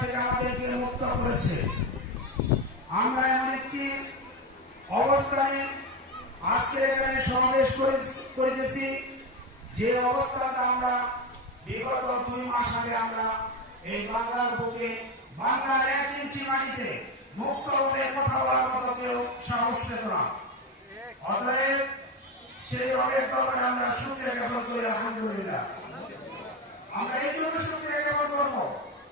থেকে আমাদেরকে মুক্ত করেছে। আমরা এমন একটি অবস্থানে আজকের এখানে সমাবেশ করে- করিতেছি। যে অবস্থানটা আমরা বিগত দুই মাস আগে আমরা এই বাংলার বুকে, বাংলার এক ইঞ্চি মাটিতে মুক্তভাবে কথা বলার মতো কেউ সাহস পেত না। অতএব সেই রবের দরবারে আমরা শুক্রিয়া জ্ঞাপন করি, আলহামদুলিল্লাহ। আমরা এই জন্য শুক্রিয়া জ্ঞাপন করব।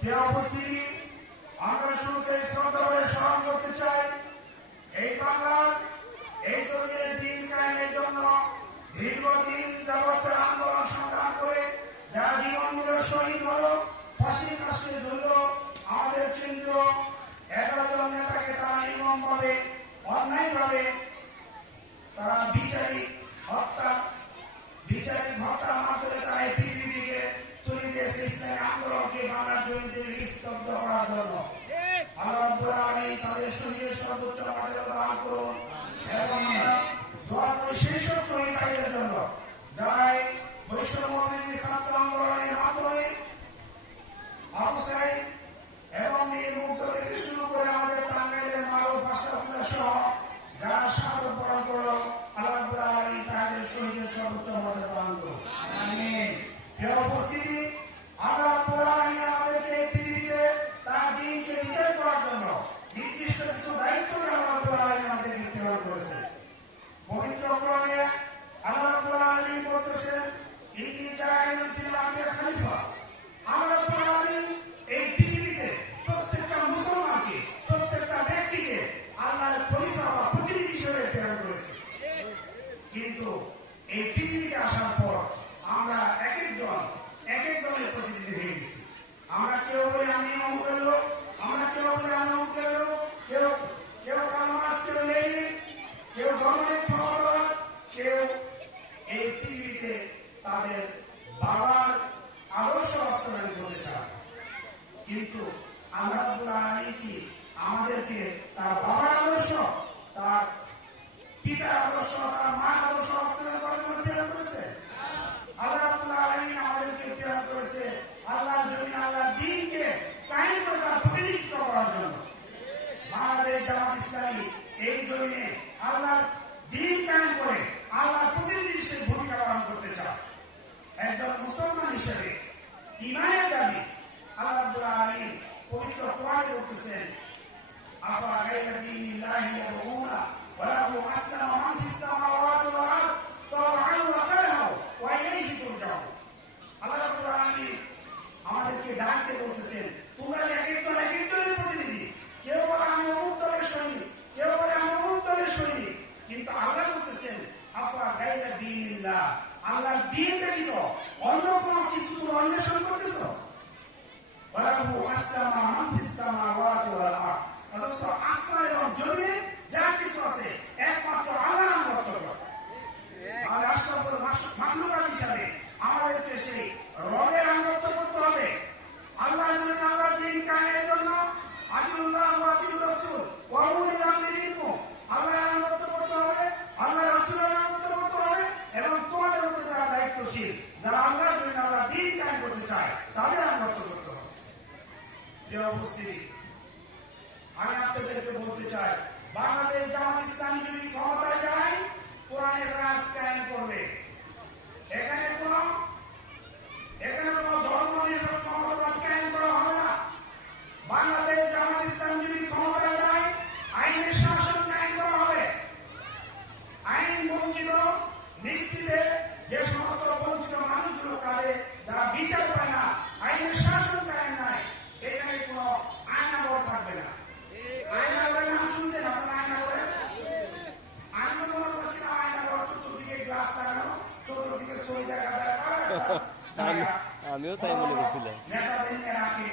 প্রিয় আমরা শুরুতে করে স্মরণ করতে চাই, এই বাংলার এই জমিনের দিন কায়েমের জন্য দীর্ঘদিন যাবতের আন্দোলন সংগ্রাম করে যারা জীবন শহীদ হলো, ফাঁসির কাছে ঝুলল আমাদের কেন্দ্রীয় এগারো নেতাকে তারা নির্মমভাবে, অন্যায়ভাবে তারা বিচারিক হত্যা, বিচারিক হত্যার মাধ্যমে তারা এই স্তব্ধ করার জন্য। আল্লাহ তাদের শহীদের সর্বোচ্চ মর্যাদা দান করুন এবং সেই সব শহীদ ভাইদের জন্য। সামাওয়াতি ওয়াল আরদ তাওআন ওয়া কারহা ওয়া ইলাইহি তুরজাউন আল্লাহ রাব্বুল আলামিন আমাদেরকে ডাকতে বলতেছেন। তোমরা এক এক দল এক এক দলের প্রতিনিধি। কেউ বলে আমি অমুক দলের সৈনিক, কেউ বলে আমি অমুক দলের সৈনিক। কিন্তু আল্লাহ বলতেছেন, আফা গায়রা দীনিল্লাহ? আল্লাহর দিন ব্যতীত অন্য কোনো কিছু তুমি অন্বেষণ করতেছো? ওয়ালাহু আসলামা মান ফিস সামাওয়াতি ওয়াল আরদ। অথচ আসমান এবং জমিনে যা কিছু আছে একমাত্র আল্লাহর আনুগত্য করে আর আশরাফুল মাখলুকাত হিসাবে আমাদেরকে সেই রবের আনুগত্য করতে হবে আল্লাহর জন্য আল্লাহর দিন কায়েমের জন্য আদিউল্লাহ ওয়া আদিউর রাসূল ওয়া উলিল আমরি মিনকুম আল্লাহর আনুগত্য করতে হবে আল্লাহ রাসূলের আনুগত্য করতে হবে এবং তোমাদের মধ্যে যারা দায়িত্বশীল যারা আল্লাহর জন্য আল্লাহ দিন কায়েম করতে চায়, তাদের আনুগত্য করতে হবে। প্রিয় উপস্থিতি, আমি আপনাদেরকে বলতে চাই, বাংলাদেশ জামাত ইসলামী যদি ক্ষমতায় যায়, কোরআনের রাজ কায়েম করবে। এখানে কোন এখানে কোন ধর্ম নিরপেক্ষ মতবাদ কায়েম করা হবে না। বাংলাদেশ জামাত ইসলাম যদি ক্ষমতায় যায়, আইনের শাসন কায়েম করা হবে। আইন বঞ্চিত ভিত্তিতে যে সমস্ত বঞ্চিত মানুষগুলো কাঁদে যারা বিচার পায় না আইনের শাসন কায়েম নাই এখানে কোনো আয়নাগর থাকবে না আয়নাগরের নাম শুনছেন আপনারা আয়নাগরের আমি তো মনে করছিলাম আয়নাগর চতুর্দিকে গ্লাস লাগানো চতুর্দিকে ছবি দেখা জায়গা। আমিও তাই মনে করছিলাম। নেতাদের নিয়ে রাখে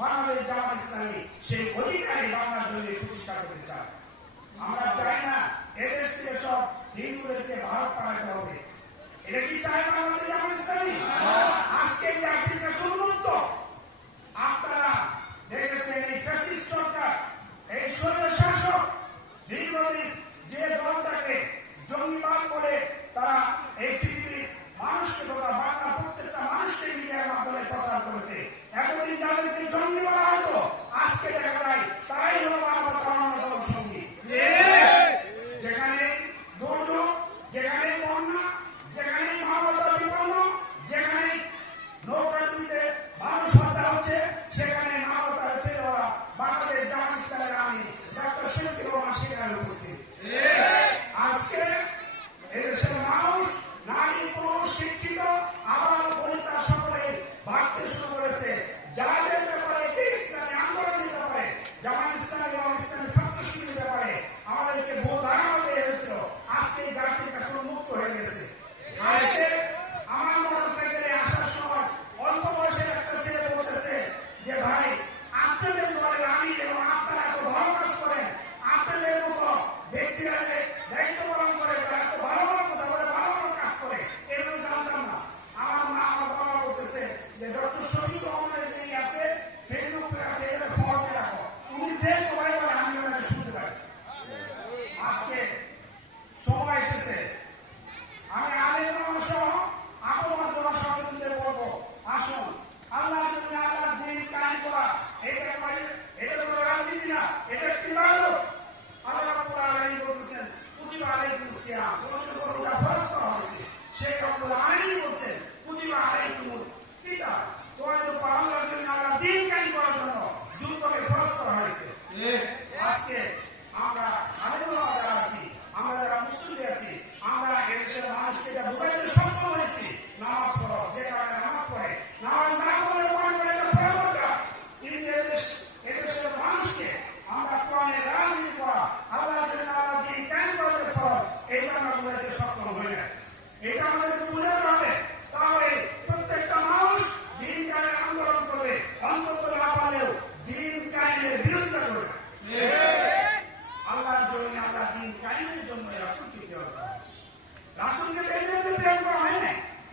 বাংলাদেশ জামাত ইসলামী সেই অধিকারে বাংলার জন্য প্রতিষ্ঠা করতে চায়। আমরা চাই না, এদেশ থেকে সব হিন্দুদেরকে ভারত পাঠাতে হবে। এটা কি চায় বাংলাদেশ জামাত ইসলামী? আজকে আপনারা দেখেছেন এই ফ্যাসিস্ট সরকার, এই শাসক দীর্ঘদিন যে দলটাকে জঙ্গিবাদ করে তারা এই পৃথিবীর মানুষকে তোমরা বাংলা প্রচার করেছে। এতদিন তাদেরকে জঙ্গিবাদ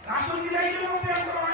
রাসুলকে দায়িত্ব প্রেরণ করা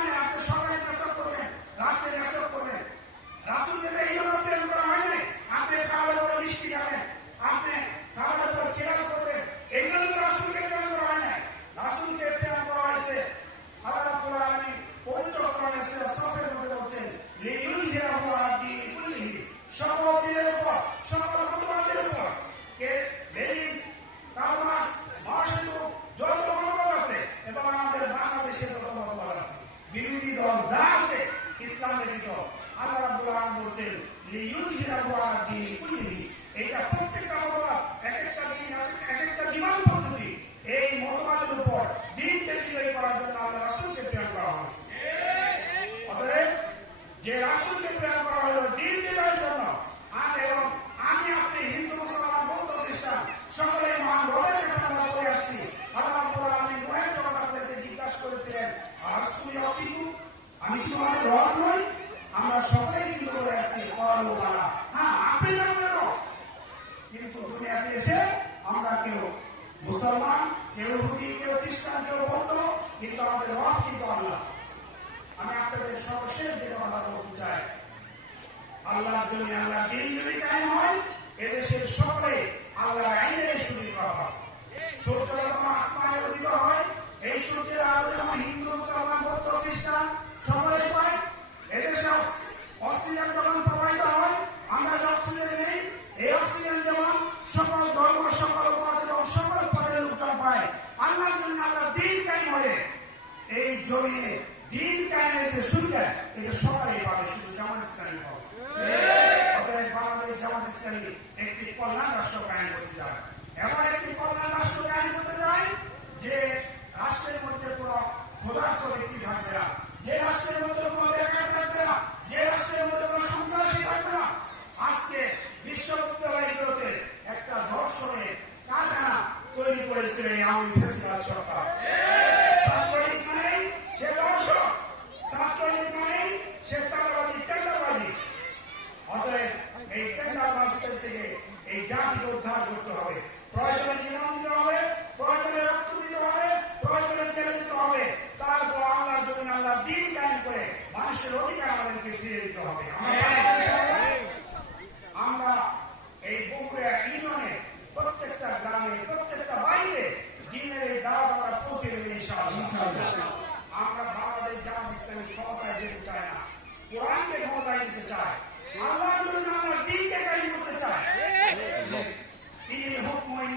কিন্তু দুনিয়াতে এসে আমরা কেউ মুসলমান, কেউ হুদি কেউ খ্রিস্টান, কেউ বৌদ্ধ, কিন্তু আমাদের রব কিন্তু আল্লাহ। আমি আপনাদের সর্বশেষ যে কথাটা বলতে চাই, আল্লাহর জন্য আল্লাহ দিন যদি কায়েম হয়, এদেশের সকলে আল্লাহর আইনের সুবিধা হবে সূর্য যখন আসমানে অধিত হয়, এই সূর্যের আলো যেমন হিন্দু, মুসলমান, বৌদ্ধ, খ্রিস্টান সকলে পায়, এদেশে অক্সিজেন যখন প্রবাহিত অক্সিজেন নেই। এই অক্সিজেন যেমন সকল ধর্ম, সকল পথ এবং সকল পদের লোকজন পায়, আল্লাহর জন্য আল্লাহ দিন কায়েম হয়ে এই জমিনে দিন কায়েমের যে সুবিধা এটা সবারই পাবে, শুধু জামাত ইসলামী পাবে। অতএব বাংলাদেশ জামাত ইসলামী একটি কল্যাণ রাষ্ট্র কায়েম করতে যায় এমন একটি কল্যাণ রাষ্ট্র কায়েম করতে যায় এই জাতিকে উদ্ধার করতে হবে। প্রয়োজনে জীবন দিতে হবে প্রয়োজনে রক্ত দিতে হবে প্রয়োজনে জেলে দিতে হবে। তারপর আল্লাহর জমিন আল্লাহ দিন কায়েম করে মানুষের অধিকার আমাদেরকে ফিরে দিতে হবে। আমরা এই বগুড়া ইউনিয়নে প্রত্যেকটা গ্রামে প্রত্যেকটা বাড়িতে দিনের এই দাওয়াত আমরা পৌঁছে দেবে আমরা বাংলাদেশ জামাত ইসলামী ক্ষমতায় যেতে চাই না কোরআনকে ক্ষমতায় নিতে চাই আল্লাহর জন্য আল্লাহর দিনকে কায়েম করতে চাই ইনিল হুকমু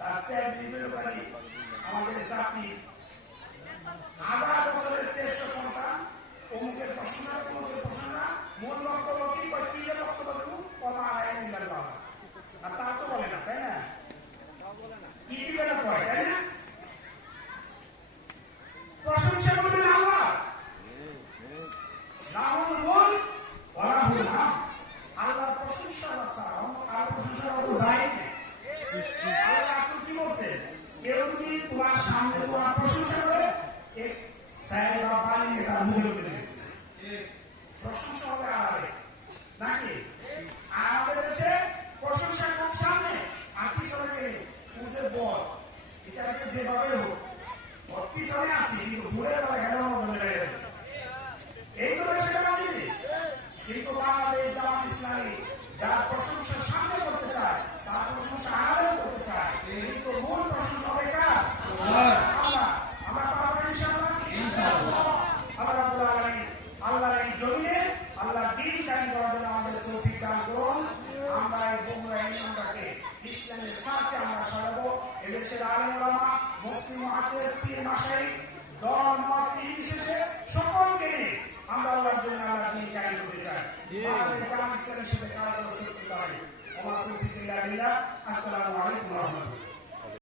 তার চেয়ার নির্বেদকারী আমাদের জাতি হাজার বছরের শ্রেষ্ঠ সন্তান। অমুকের প্রশংসা, তমুকের প্রশংসা। মূল বক্তব্য কি করে কি বক্তব্য দেবো কমা আয় নেই বাবা। আর তা তো বলে না, তাই না কি কি যেন কয় তাই না প্রশংসা করবেন আল্লাহ রাহুল বল রাহুল হাম আল্লাহর প্রশংসা ছাড়া অন্য কার প্রশংসা করা যায় না আল্লাহ রাসূল কি বলছেন কেউ যদি তোমার সামনে তোমার প্রশংসা করে এক সাই বা পানি নিয়ে তার মুখের মধ্যে দেবে প্রশংসা হবে আড়ালে নাকি আর আমাদের দেশে প্রশংসা খুব সামনে আর পিছনে গেলে উজে বল এটাকে যেভাবে হোক ওর পিছনে আসি কিন্তু ভোরের বেলা গেলে মদন বেড়ে যাবে এই তো দেশের রাজনীতি। কিন্তু বাংলাদেশ জামাত ইসলামী যার প্রশংসা সামনে করতে চায় তার প্রশংসা আড়ালে করতে চায়। কিন্তু মূল প্রশংসা হবে কার? আল্লাহ। আমরা পারব না ইনশাআল্লাহ? আল্লাহ রাব্বুল আলামিন আল্লাহর এই জমিনে আল্লাহ দিন কায়েম করার জন্য আমাদের তৌফিক দান করুন। আমরা এই বগুড়া ইউনিয়নটাকে ইসলামের সাথে আমরা সাজাবো এদেশের আলেম ইসলামের সাথে কারা কোনো শত্রুতা নেই আমার তৌফিক আসসালামু আলাইকুম রাহমাতুল্লাহ।